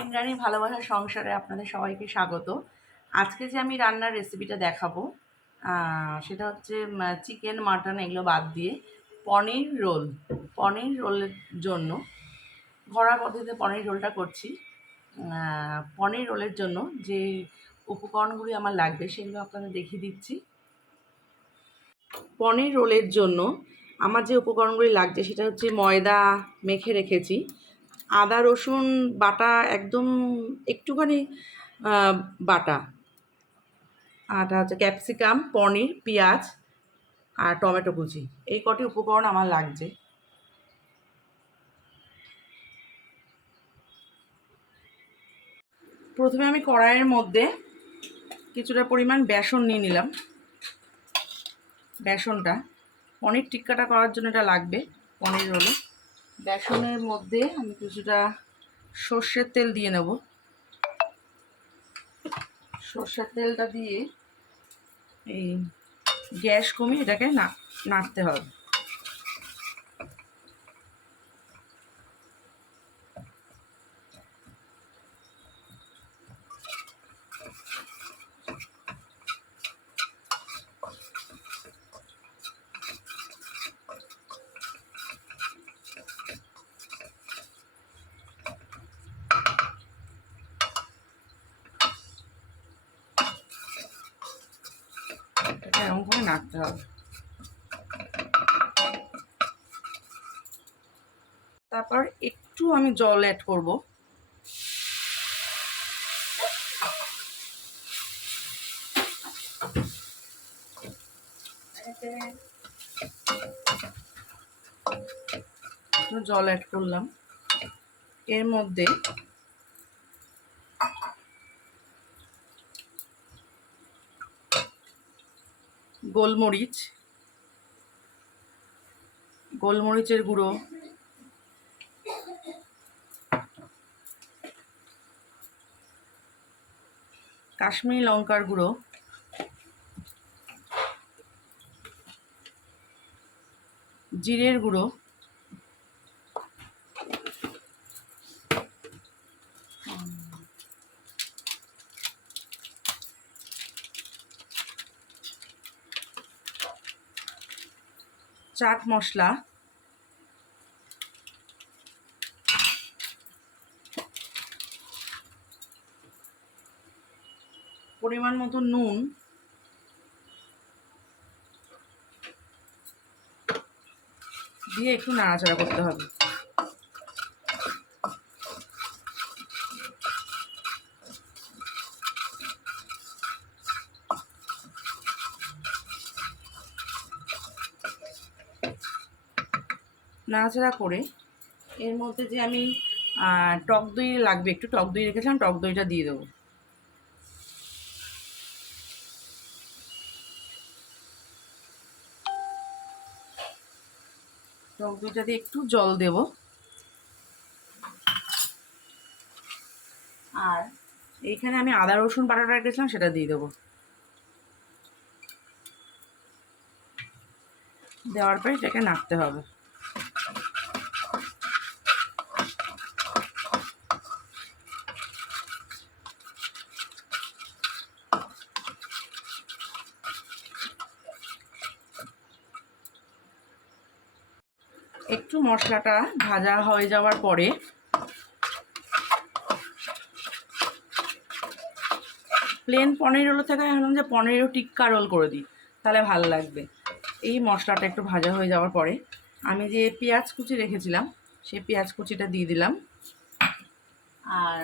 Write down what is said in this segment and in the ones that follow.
ইন্দ্রাণী ভালোবাসার সংসারে আপনাদের সবাইকে স্বাগত। আজকে যে আমি রান্নার রেসিপিটা দেখাবো সেটা হচ্ছে চিকেন মাটন এগুলো বাদ দিয়ে পনির রোল। পনির রোলের জন্য ঘরোয়া পদ্ধতিতে পনির রোলটা করছি। পনির রোলের জন্য যে উপকরণগুলি আমার লাগবে সেগুলো আপনাদের দেখিয়ে দিচ্ছি। পনির রোলের জন্য আমার যে উপকরণগুলি লাগছে সেটা হচ্ছে ময়দা মেখে রেখেছি, আদা রসুন বাটা একদম একটুখানি বাটা, আর হচ্ছে ক্যাপসিকাম, পনির, পেঁয়াজ আর টমেটো কুচি। এই কটি উপকরণ আমার লাগছে। প্রথমে আমি কড়াইয়ের মধ্যে কিছুটা পরিমাণ বেসন নিয়ে নিলাম। বেসনটা পনির টিক্কাটা করার জন্য এটা লাগবে পনির রোলে। বেসনের মধ্যে আমি কিছুটা সর্ষের তেল দিয়ে নেব। সর্ষের তেলটা দিয়ে এই গ্যাস কমিয়ে এটাকে নাড়তে হবে। এটা এরকম করে নাড়তে হবে। তারপর একটু আমি জল অ্যাড করব। জল অ্যাড করলাম। এর মধ্যে গোলমরিচ, গোলমরিচের গুঁড়ো, কাশ্মীরি লঙ্কার গুঁড়ো, জিরের গুঁড়ো, চাট মশলা, পরিমাণ মতো নুন, দিয়ে একটু নাড়াচাড়া করতে হবে। নাড়াচাড়া করে এর মধ্যে যে আমি টক দই লাগবে, একটু টক দই রেখেছিলাম, টক দইটা দিয়ে দেবো। টক দইটা দিয়ে একটু জল দেব। আর এইখানে আমি আদা রসুন বাটাটা রেখেছিলাম সেটা দিয়ে দেবো। দেওয়ার পরে এটাকে নাড়তে হবে। একটু মশলাটা ভাজা হয়ে যাওয়ার পরে প্লেন পনির রোল থেকে ভাবলাম যে পনিরও টিক্কা রোল করে দিই, তাহলে ভালো লাগবে। এই মশলাটা একটু ভাজা হয়ে যাওয়ার পরে আমি যে পেঁয়াজ কুচি রেখেছিলাম সেই পেঁয়াজ কুচিটা দিয়ে দিলাম, আর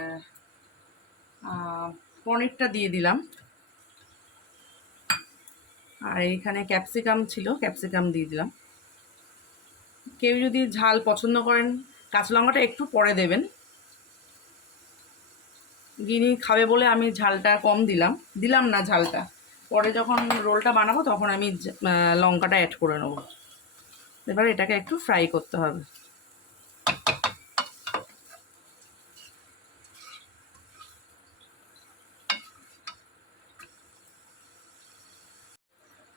পনিরটা দিয়ে দিলাম, আর এইখানে ক্যাপসিকাম ছিল, ক্যাপসিকাম দিয়ে দিলাম। কেউ যদি ঝাল পছন্দ করেন কাঁচা লঙ্কাটা একটু পরে দেবেন। গিনি খাবে বলে আমি ঝালটা কম দিলাম না ঝালটা। পরে যখন রোলটা বানাবো তখন আমি লঙ্কাটা অ্যাড করে নেব। এবার এটাকে একটু ফ্রাই করতে হবে।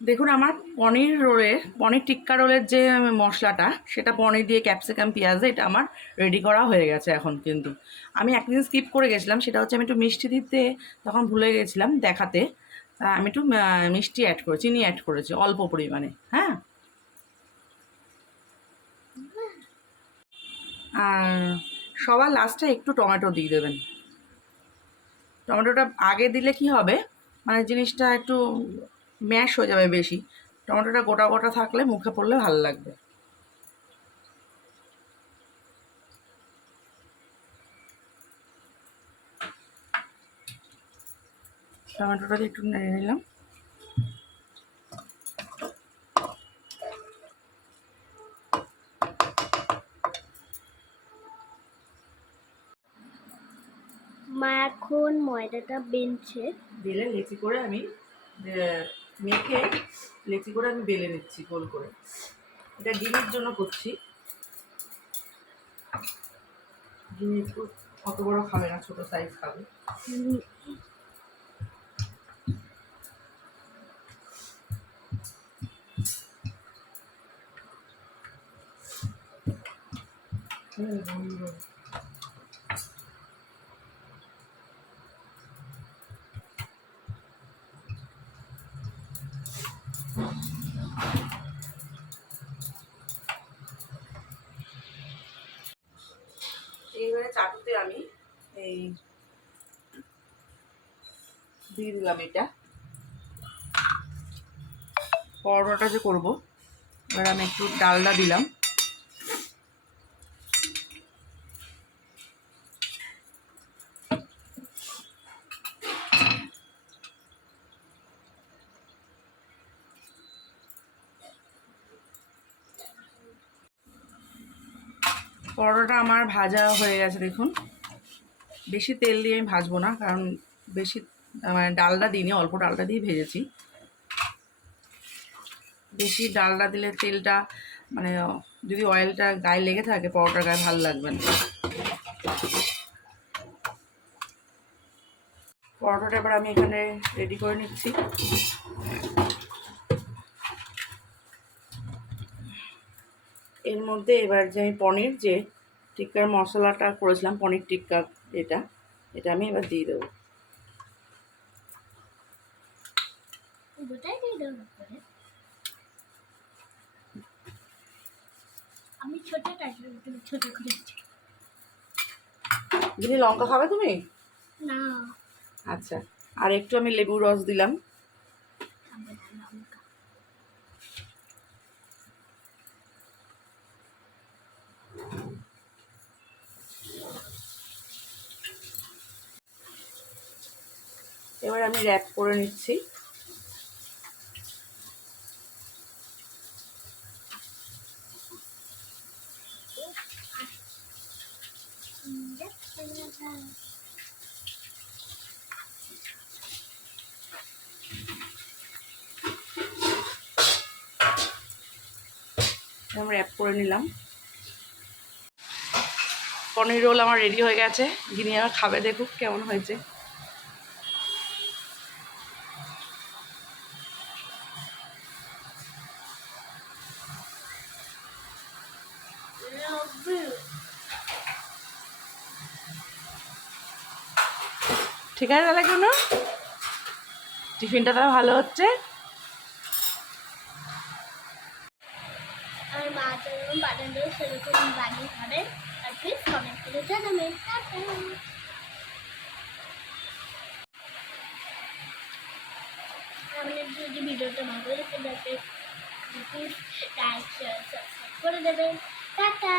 দেখুন আমার পনির টিক্কা রোলের যে মশলাটা, সেটা পনির দিয়ে ক্যাপসিকাম পেঁয়াজ দিয়ে এটা আমার রেডি করা হয়ে গেছে এখন। কিন্তু আমি একদিন স্কিপ করে গেছিলাম, সেটা হচ্ছে আমি একটু মিষ্টি দিতে তখন ভুলে গেছিলাম দেখাতে। আমি একটু মিষ্টি অ্যাড করেছি, চিনি অ্যাড করেছি অল্প পরিমাণে। হ্যাঁ, আর সবার লাস্টে একটু টমেটো দিয়ে দেবেন। টমেটোটা আগে দিলে কি হবে, মানে জিনিসটা একটু ম্যাশ হয়ে যাবে বেশি। টমেটোটা গোটা গোটা থাকলে মুখে পড়লে ভালো লাগবে। টমেটোটা দিয়ে একটু নেড়ে নিলাম। মা এখন ময়দাটা বেলছে। বেলে লেচি করে আমি মেখে লেচি করে আমি বেলে নিচ্ছি গোল করে। এটা ডিমের জন্য করছি। ডিম একটু অত বড় খাবে না, ছোট সাইজ খাবে। এইবারে চাটুতে আমি এই দিয়ে দিলাম এটা পরোটাটা যে করবো। এবার আমি একটু ডালডা দিলাম। পরোটাটা আমার ভাজা হয়ে গেছে দেখুন। বেশি তেল দিয়ে আমি ভাজবো না, কারণ বেশি মানে ডালটা দিইনি, অল্প ডালটা দিয়ে ভেজেছি। বেশি ডালটা দিলে তেলটা মানে যদি অয়েলটা গায়ে লেগে থাকে পরোটার গায়ে ভালো লাগবে না। পরোটাটা এবার আমি এখানে রেডি করে নিচ্ছি। এর মধ্যে এবার যে আমি পনির যে টিক্কার মশলাটা করেছিলাম, পনির টিক্কা এটা এটা আমি এবার দিয়ে দেবো। আমি ছোট করে দিদি লঙ্কা খাবে তুমি? না, আচ্ছা, আর একটু আমি লেবুর রস দিলাম। এবার আমি র্যাপ করে নিচ্ছি। আমি র্যাপ করে নিলাম। পনির রোল আমার রেডি হয়ে গেছে। যিনি আমার খাবে দেখুক কেমন হয়েছে। ঠিক আছে তাহলে, কেন টিফিনটা তাহলে ভালো হচ্ছে। আর মা যেরকম বানালো সেরকম বানিয়ে খাবেন আর প্লিজ কমেন্ট করে জানাবেন। আমাদের যদি ভিডিওটা ভালো লেগে থাকে প্লিজ লাইক শেয়ার সাবস্ক্রাইব করে দেবেন। টাটা।